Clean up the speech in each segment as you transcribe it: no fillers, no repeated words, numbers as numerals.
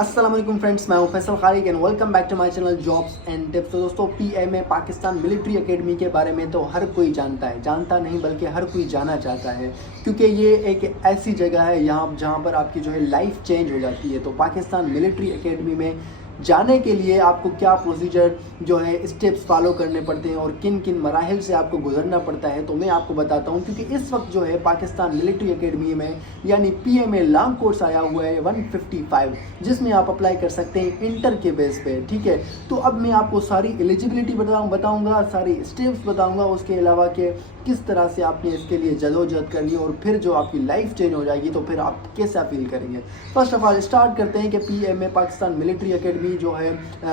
अस्सलाम वालेकुम फ्रेंड्स, मैं हूं Faisal Khariq and welcome back to my channel jobs and tips. तो दोस्तों, पीएमए पाकिस्तान मिलिट्री एकेडमी के बारे में तो हर कोई जानता नहीं बल्कि हर कोई जाना चाहता है, क्योंकि ये एक ऐसी जगह है यहाँ जहाँ पर आपकी जो है लाइफ चेंज हो जाती है। तो पाकिस्तान मिलिट्री एकेडमी में जाने के लिए आपको क्या प्रोसीजर जो है स्टेप्स फॉलो करने पड़ते हैं और किन किन मराहिल से आपको गुजरना पड़ता है, तो मैं आपको बताता हूं। क्योंकि इस वक्त जो है पाकिस्तान मिलिट्री एकेडमी में यानी पीएमए लॉन्ग कोर्स आया हुआ है 155, जिसमें आप अप्लाई कर सकते हैं इंटर के बेस पे। ठीक है, तो अब मैं आपको सारी एलिजिबिलिटी बताऊंगा, सारी स्टेप्स बताऊंगा, उसके अलावा के किस तरह से आपने इसके लिए जदोजहद करनी है और फिर जो आपकी लाइफ चेंज हो जाएगी तो फिर आप कैसा फील करेंगे। फर्स्ट ऑफ ऑल स्टार्ट करते हैं कि पीएमए पाकिस्तान मिलिट्री एकेडमी जो है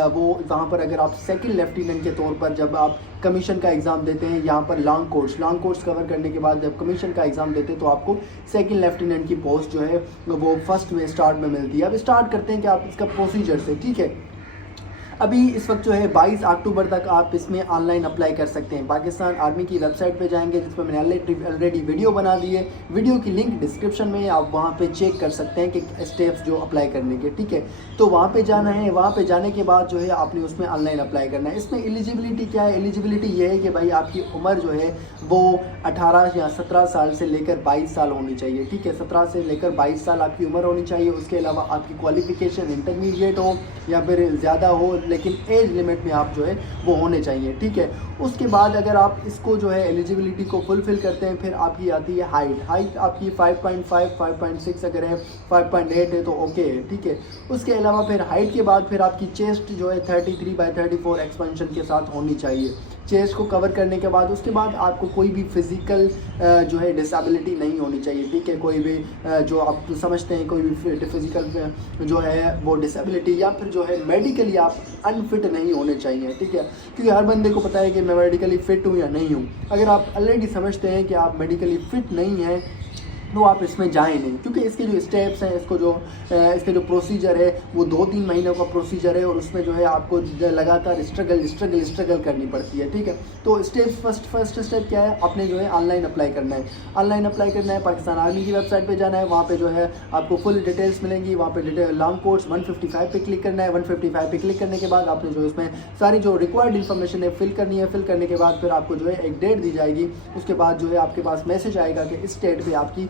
वो वहाँ पर अगर आप सेकंड लेफ्टिनेंट के तौर पर जब आप कमीशन का एग्ज़ाम देते हैं, यहाँ पर लॉन्ग कोर्स कवर करने के बाद जब कमीशन का एग्ज़ाम देते हैं तो आपको सेकंड लेफ्टिनेंट की पोस्ट जो है वो फर्स्ट में स्टार्ट में मिलती है। अब स्टार्ट करते हैं कि आप इसका प्रोसीजर से। ठीक है, अभी इस वक्त जो है 22 अक्टूबर तक आप इसमें ऑनलाइन अप्लाई कर सकते हैं। पाकिस्तान आर्मी की वेबसाइट पे जाएंगे, जिस पर मैंने ऑलरेडी वीडियो बना दी है। वीडियो की लिंक डिस्क्रिप्शन में, आप वहाँ पे चेक कर सकते हैं कि स्टेप्स जो अप्लाई करने के। ठीक है, तो वहाँ पे जाना है। वहाँ पे जाने के बाद जो है आपने उसमें ऑनलाइन अप्लाई करना है। इसमें एलिजिबिलिटी क्या है? एलिजिबिलिटी ये है कि भाई आपकी उम्र जो है वो 18 या 17 साल से लेकर 22 साल होनी चाहिए। ठीक है, 17 से लेकर 22 साल आपकी उम्र होनी चाहिए। उसके अलावा आपकी क्वालिफिकेशन इंटरमीडिएट हो या फिर ज़्यादा हो, लेकिन एज लिमिट में आप जो है वो होने चाहिए। ठीक है, उसके बाद अगर आप इसको जो है एलिजिबिलिटी को फुलफिल करते हैं, फिर आपकी आती है हाइट आपकी 5.5 5.6 अगर है, 5.8 है तो ओके है। ठीक है, उसके अलावा फिर हाइट के बाद फिर आपकी चेस्ट जो है 33/34 एक्सपेंशन के साथ होनी चाहिए। चेस्ट को कवर करने के बाद उसके बाद आपको कोई भी फिज़िकल जो है डिसेबिलिटी नहीं होनी चाहिए। ठीक है, कोई भी जो आप समझते हैं कोई भी फिज़िकल जो है वो डिसेबिलिटी या फिर जो है मेडिकली आप अनफिट नहीं होने चाहिए। ठीक है, क्योंकि हर बंदे को पता है कि मैं मेडिकली फ़िट हूँ या नहीं हूँ। अगर आप ऑलरेडी समझते हैं कि आप मेडिकली फ़िट नहीं हैं तो आप इसमें जाएं नहीं, क्योंकि इसके जो स्टेप्स हैं, इसके जो प्रोसीजर है वो 2-3 महीनों का प्रोसीजर है और उसमें जो है आपको लगातार स्ट्रगल करनी पड़ती है। ठीक है, तो स्टेप्स फर्स्ट स्टेप क्या है? आपने जो है ऑनलाइन अप्लाई करना है। ऑनलाइन अप्लाई करना है, पाकिस्तान आर्मी की वेबसाइट पर जाना है, वहाँ पर जो है आपको फुल डिटेल्स मिलेंगी। वहाँ पर डिटेल लॉन्ग कोर्स 155 पे क्लिक करना है। 155 पे क्लिक करने के बाद आपने जो इसमें सारी जो रिक्वायर्ड इन्फॉर्मेशन है फिल करनी है। फिल करने के बाद फिर आपको जो है एक डेट दी जाएगी। उसके बाद जो है आपके पास मैसेज आएगा कि इस डेट पे आपकी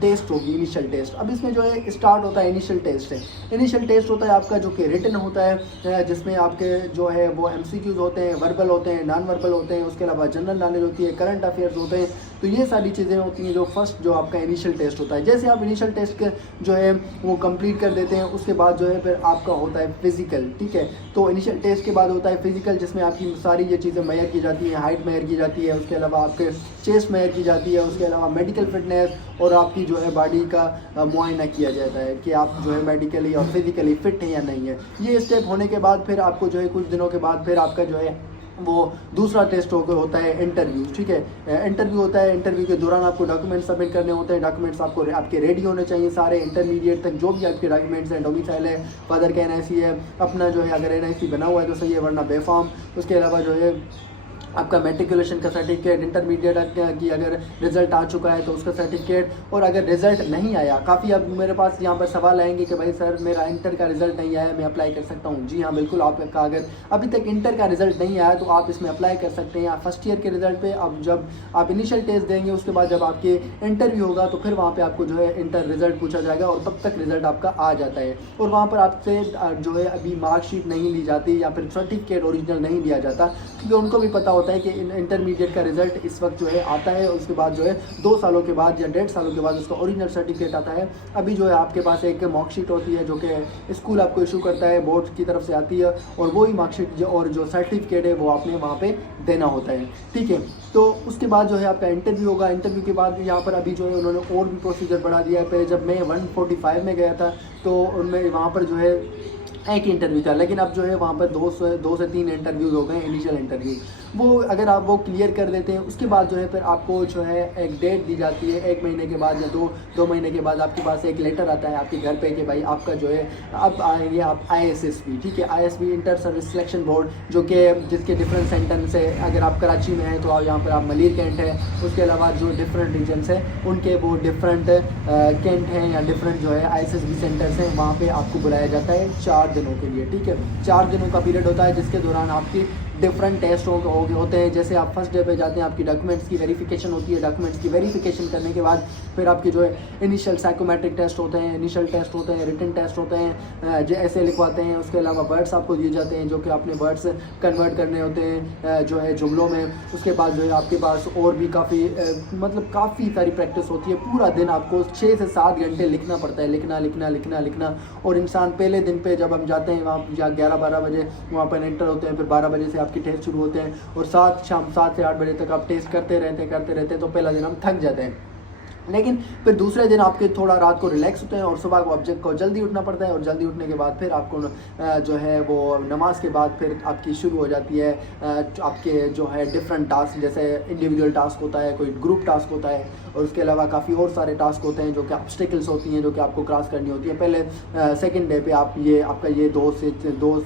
टेस्ट होगी, इनिशियल टेस्ट। अब इसमें जो है स्टार्ट होता है इनिशियल टेस्ट है। इनिशियल टेस्ट होता है आपका जो कि रिटन होता है, जिसमें आपके जो है वो एमसीक्यूज होते हैं, वर्बल होते हैं, नॉन वर्बल होते हैं। उसके अलावा जनरल नॉलेज होती है, करंट अफेयर्स होते हैं। तो ये सारी चीज़ें होती हैं जो फर्स्ट जो आपका इनिशियल टेस्ट होता है। जैसे आप इनिशियल टेस्ट के जो है वो कंप्लीट कर देते हैं, उसके बाद जो है फिर आपका होता है फिजिकल। ठीक है, तो इनिशियल टेस्ट के बाद होता है फिजिकल, जिसमें आपकी सारी ये चीज़ें मेजर की जाती हैं। हाइट मेजर की जाती है, उसके अलावा आपके चेस्ट मेजर की जाती है, उसके अलावा मेडिकल फिटनेस और आपकी जो है बॉडी का मुआयना किया जाता है कि आप जो है मेडिकली और फिजिकली फिट हैं या नहीं है। ये स्टेप होने के बाद फिर आपको जो है कुछ दिनों के बाद फिर आपका जो है वो दूसरा टेस्ट होता है इंटरव्यू। ठीक है, इंटरव्यू होता है। इंटरव्यू के दौरान आपको डॉक्यूमेंट सबमिट करने होते हैं। डॉक्यूमेंट्स आपको आपके रेडी होने चाहिए सारे, इंटरमीडिएट तक जो भी आपके डॉक्यूमेंट्स हैं। डोमिसाइल है, फादर का एनआईसी है, अपना जो है अगर एनआईसी बना हुआ है तो सही है, वरना बेफॉर्म। उसके अलावा जो है आपका मेट्रिकुलेशन का सर्टिफिकेट, इंटरमीडिएट की अगर रिजल्ट आ चुका है तो उसका सर्टिफिकेट। और अगर रिजल्ट नहीं आया, काफ़ी अब मेरे पास यहाँ पर सवाल आएंगे कि भाई सर मेरा इंटर का रिजल्ट नहीं आया, मैं अप्लाई कर सकता हूँ? जी हाँ, बिल्कुल। आपका अगर अभी तक इंटर का रिजल्ट नहीं आया तो आप इसमें अप्लाई कर सकते हैं। फर्स्ट ईयर के रिजल्ट पे अब जब आप इनिशियल टेस्ट देंगे, उसके बाद जब आपके इंटरव्यू होगा तो फिर वहाँ पर आपको जो है इंटर रिजल्ट पूछा जाएगा और तब तक रिजल्ट आपका आ जाता है। और वहाँ पर आपसे जो है अभी मार्कशीट नहीं ली जाती या फिर सर्टिफिकेट ओरिजिनल नहीं दिया जाता, क्योंकि उनको भी पता होता है कि इंटरमीडिएट का रिजल्ट इस वक्त जो है आता है। उसके बाद जो है 2 सालों के बाद या 1.5 सालों के बाद उसका ओरिजिनल सर्टिफिकेट आता है। अभी जो है आपके पास एक मार्कशीट होती है जो कि स्कूल आपको इशू करता है, बोर्ड की तरफ से आती है, और वही मार्कशीट और जो सर्टिफिकेट है वो आपने वहाँ पे देना होता है। ठीक है, तो उसके बाद जो है आपका इंटरव्यू होगा। इंटरव्यू के बाद यहाँ पर अभी जो है उन्होंने और भी प्रोसीजर बढ़ा दिया है। पहले जब मैं 145 में गया था तो उनमें वहाँ पर जो है एक इंटरव्यू था, लेकिन अब जो है वहाँ पर 2 से 3 इंटरव्यूज़ हो गए इनिशियल इंटरव्यू। वो अगर आप वो क्लियर कर देते हैं उसके बाद जो है फिर आपको जो है एक डेट दी जाती है, 1 महीने के बाद या 2 महीने के बाद आपके पास एक लेटर आता है आपके घर पे कि भाई आपका जो है अब आएंगे आप ISSB, ठीक है, ISSB inter service selection board, जो कि जिसके डिफरेंट सेंटर्स है। अगर आप कराची में हैं तो आप यहाँ पर आप मलिर कैंट है, उसके अलावा जो डिफरेंट रीजन्स हैं उनके वो डिफरेंट कैंट हैं या डिफरेंट जो है ISSB सेंटर्स हैं, वहाँ पे आपको बुलाया जाता है 4 दिनों के लिए, ठीक है। 4 दिनों का पीरियड होता है जिसके दौरान आपकी डिफरेंट टेस्ट होते हैं। जैसे आप फर्स्ट डे पे जाते हैं, आपकी डॉक्यूमेंट्स की वेरिफिकेशन होती है। डॉक्यूमेंट्स की वेरिफिकेशन करने के बाद फिर आपके जो है इनिशियल साइकोमेट्रिक टेस्ट होते हैं, इनिशियल टेस्ट होते हैं, रिटन टेस्ट होते हैं, जो ऐसे लिखवाते हैं। उसके अलावा वर्ड्स आपको दिए जाते हैं जो कि आपने वर्ड्स कन्वर्ट करने होते हैं जो है जुमलों में। उसके बाद जो है आपके पास और भी काफ़ी सारी प्रैक्टिस होती है। पूरा दिन आपको 6 से 7 घंटे लिखना पड़ता है, लिखना। और इंसान पहले दिन पे जब हम जाते हैं वहाँ 11-12 बजे वहाँ पर एंटर होते हैं, फिर 12 बजे से आपके टेस्ट शुरू होते हैं और शाम 7 से 8 बजे तक आप टेस्ट करते रहते हैं। तो पहला दिन हम थक जाते हैं, लेकिन फिर दूसरे दिन आपके थोड़ा रात को रिलैक्स होते हैं और सुबह को ऑब्जेक्ट को जल्दी उठना पड़ता है। और जल्दी उठने के बाद फिर आपको जो है वो नमाज के बाद फिर आपकी शुरू हो जाती है आपके जो है डिफरेंट टास्क, जैसे इंडिविजुअल टास्क होता है, कोई ग्रुप टास्क होता है, और उसके अलावा काफ़ी और सारे टास्क होते हैं जो कि ऑब्स्टिकल्स होती हैं जो कि आपको क्रॉस करनी होती है। पहले सेकंड डे पे आपका ये दो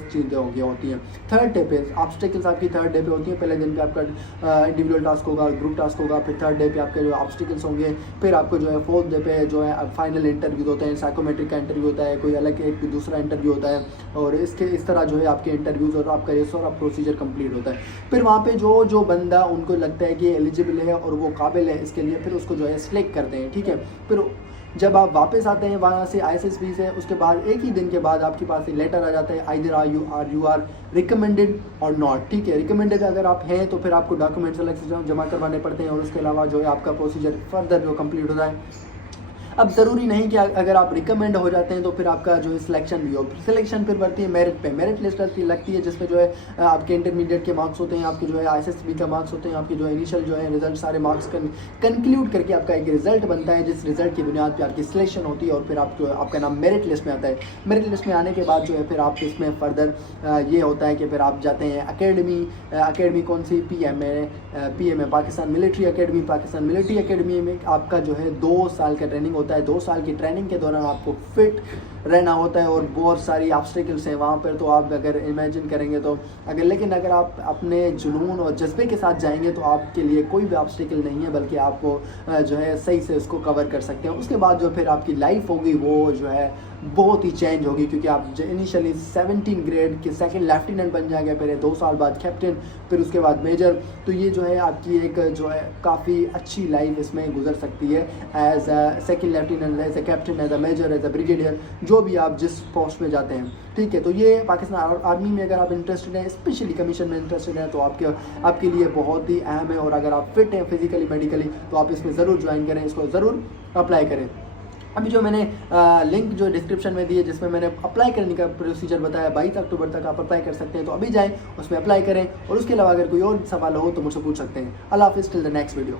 चीज़ें होती हैं। थर्ड डे पे ऑब्स्टिकल्स आपकी थर्ड डे पे होती हैं। पहले दिन पे आपका इंडिविजुअल टास्क होगा, ग्रुप टास्क होगा, फिर थर्ड डे पे आपके जो ऑब्स्टिकल्स होंगे। फिर आपको जो है फोर्थ डे पे जो है फाइनल इंटरव्यू होते हैं, साइकोमेट्रिक का इंटरव्यू होता है, कोई अलग एक दूसरा इंटरव्यू होता है, और इस तरह जो है आपके इंटरव्यूज़ और आपका ये सारा प्रोसीजर कंप्लीट होता है। फिर वहाँ पे जो बंदा उनको लगता है कि एलिजिबल है और वो काबिल है इसके लिए, फिर उसको जो है सिलेक्ट करते हैं, ठीक है। फिर जब आप वापस आते हैं वहाँ से ISSB से, उसके बाद एक ही दिन के बाद आपके पास एक लेटर आ जाता है, आइदर यू आर रिकमेंडेड और नॉट, ठीक है। रिकमेंडेड अगर आप हैं तो फिर आपको डॉक्यूमेंट्स अलग से जमा करवाने पड़ते हैं, और उसके अलावा जो है आपका प्रोसीजर फर्दर जो कंप्लीट होता है। अब ज़रूरी नहीं कि अगर आप रिकमेंड हो जाते हैं तो फिर आपका जो है सिलेक्शन भी हो। सिलेक्शन फिर बढ़ती है मेरिट पे, मेरिट लिस्ट लगती है जिसमें जो है आपके इंटरमीडिएट के मार्क्स होते हैं, आपके जो है ISSB का मार्क्स होते हैं, आपके जो है इनिशियल जो है रिजल्ट सारे मार्क्स कंक्लूड करके आपका एक रिजल्ट बनता है, जिस रिजल्ट की बुनियाद पर आपकी सिलेक्शन होती है और फिर आप जो है आपका नाम मेरिट लिस्ट में आता है। मेरिट लिस्ट में आने के बाद जो है फिर आप इसमें फर्दर ये होता है कि फिर आप जाते हैं अकेडमी कौन सी PMA Pakistan military academy. Pakistan military academy में आपका जो है 2 साल का ट्रेनिंग होता है। 2 साल की ट्रेनिंग के दौरान आपको फिट रहना होता है और बहुत सारी ऑब्स्टिकल्स हैं वहाँ पर, तो आप अगर इमेजिन करेंगे तो लेकिन अगर आप अपने जुनून और जज्बे के साथ जाएंगे तो आपके लिए कोई भी ऑब्स्टिकल नहीं है, बल्कि आपको जो है सही से उसको कवर कर सकते हैं। उसके बाद जो फिर आपकी लाइफ होगी वो जो है बहुत ही चेंज होगी, क्योंकि आप इनिशियली 17 ग्रेड के सेकंड लेफ्टिनेंट बन जाएंगे, फिर 2 साल बाद कैप्टन, फिर उसके बाद मेजर। तो ये जो है आपकी एक जो है काफ़ी अच्छी लाइफ इसमें गुजर सकती है as a second lieutenant, as a captain, as a major, as a brigadier, जो भी आप जिस पोस्ट में जाते हैं, ठीक है। तो ये पाकिस्तान आर्मी में अगर आप इंटरेस्टेड हैं, स्पेशली कमीशन में इंटरेस्टेड हैं, तो आपके लिए बहुत ही अहम है। और अगर आप फिट हैं फिजिकली मेडिकली तो आप इसमें ज़रूर ज्वाइन करें, इसको ज़रूर अप्लाई करें। अभी जो मैंने लिंक जो डिस्क्रिप्शन में दी है जिसमें मैंने अप्लाई करने का प्रोसीजर बताया, 22 अक्टूबर तक आप अप्लाई कर सकते हैं, तो अभी जाएं उसमें अप्लाई करें। और उसके अलावा अगर कोई और सवाल हो तो मुझसे पूछ सकते हैं। अल्लाह हाफिज़, टिल द नेक्स्ट वीडियो।